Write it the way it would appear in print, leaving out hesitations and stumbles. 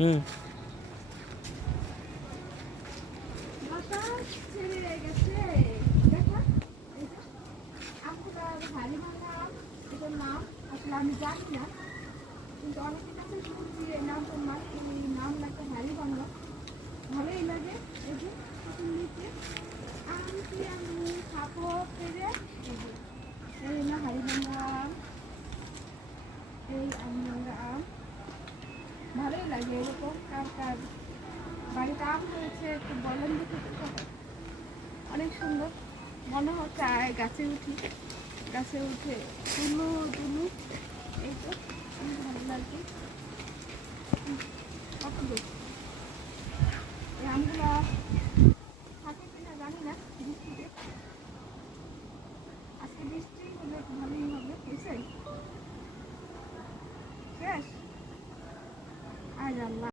হুম। বাতাস ছেড়ে গেছে। দেখো, এই যে আমগুলো ভারী ভাঙা আম, এটার নাম আসলে আমি জানি না, কিন্তু অনেকের কাছে শুনছি এই নামটার নাম, এই নাম নাকি ভারী ভাঙা, ভালোই লাগে। এই যে প্রথম দিকে আম কি আমি খাবো পেরে, এই না হাড়ি ভাঙা আম, এই আম ভাঙা আম ভালোই লাগে। এরকম কার কার বাড়িতে আম হয়েছে একটু বলেন দেখি তো। অনেক সুন্দর, মনে হচ্ছে আয় গাছে উঠি, গাছে উঠে তুলু তুলু। এই তো অনেক ভালো লাগে। কত দূর এই আমগুলো থাকে কিনা জানি না বৃষ্টিতে, আজকে বৃষ্টি হলে একটু ভালোই হবে। হয়েছে শেষ, আয় আল্লাহ।